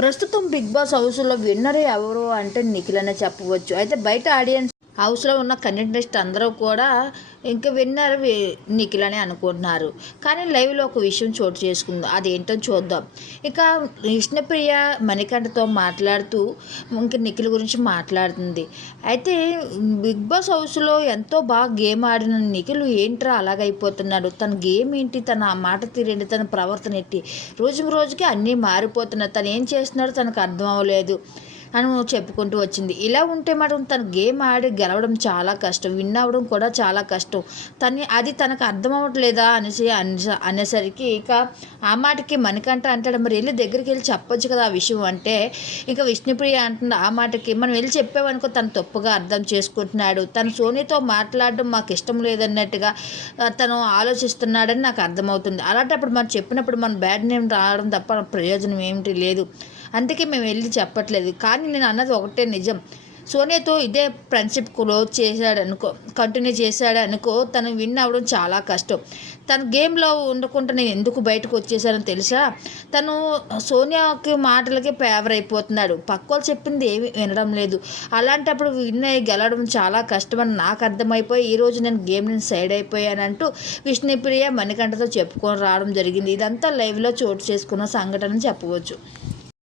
ప్రస్తుతం big boss హౌస్లో winner ఎవరు అంటే నిఖిల్ అనే చెప్పవచ్చు. అయితే బయట ఆడియన్స్ హౌస్లో ఉన్న కంటెస్టెంట్స్ అందరూ కూడా ఇంకా విన్నర్ నిఖిల్ అని అనుకుంటున్నారు. కానీ లైవ్లో ఒక విషయం చోటు చేసుకుంది. అదేంటో చూద్దాం. ఇక విష్ణుప్రియ మణికంఠతో మాట్లాడుతూ ఇంక నిఖిల్ గురించి మాట్లాడుతుంది. అయితే బిగ్ బాస్ హౌస్లో ఎంతో బాగా గేమ్ ఆడిన నిఖిల్ ఏంట్రా అలాగైపోతున్నాడు, తన గేమ్ ఏంటి, తన మాట తీరేంటి, తన ప్రవర్తన ఏంటి, రోజుకు రోజుకి అన్నీ మారిపోతున్నాయి, తను ఏం చేస్తున్నాడో తనకు అర్థం అవ్వలేదు అని చెప్పుకుంటూ వచ్చింది. ఇలా ఉంటే మాత్రం తను గేమ్ ఆడి గెలవడం చాలా కష్టం, విన్ అవ్వడం కూడా చాలా కష్టం. అది తనకు అర్థం అవ్వట్లేదా అనేసరికి ఇక ఆ మాటకి మణికంఠ అంటాడు, మరి వెళ్ళి దగ్గరికి వెళ్ళి చెప్పొచ్చు కదా ఆ విషయం అంటే, ఇక విష్ణుప్రియ అంటుంది ఆ మాటకి, మనం వెళ్ళి చెప్పామనుకో తను తప్పుగా అర్థం చేసుకుంటున్నాడు, తను సోనీతో మాట్లాడడం మాకు ఇష్టం లేదన్నట్టుగా తను ఆలోచిస్తున్నాడని నాకు అర్థమవుతుంది. అలాంటప్పుడు మనం చెప్పినప్పుడు మన బ్యాడ్ నేమ్ రావడం తప్ప ప్రయోజనం ఏమిటి లేదు. అందుకే మేము వెళ్ళి చెప్పట్లేదు. కానీ నేను అన్నది ఒకటే నిజం, సోనియాతో ఇదే ఫ్రెండ్షిప్ క్లోజ్ చేశాడనుకో, కంటిన్యూ చేశాడనుకో, తను విన్ అవ్వడం చాలా కష్టం. తన గేమ్లో ఉండకుండా నేను ఎందుకు బయటకు వచ్చేసానో తెలుసా, తను సోనియాకి మాటలకి ఫేవర్ అయిపోతున్నాడు, పక్కోళ్ళు చెప్పింది ఏమీ వినడం లేదు. అలాంటప్పుడు విన్ అయ్యి గెలవడం చాలా కష్టమని నాకు అర్థమైపోయి ఈరోజు నేను గేమ్ నుంచి సైడ్ అయిపోయానంటూ విష్ణుప్రియ మణికంఠతో చెప్పుకొని రావడం జరిగింది. ఇదంతా లైవ్లో చోటు చేసుకున్న సంఘటన చెప్పవచ్చు.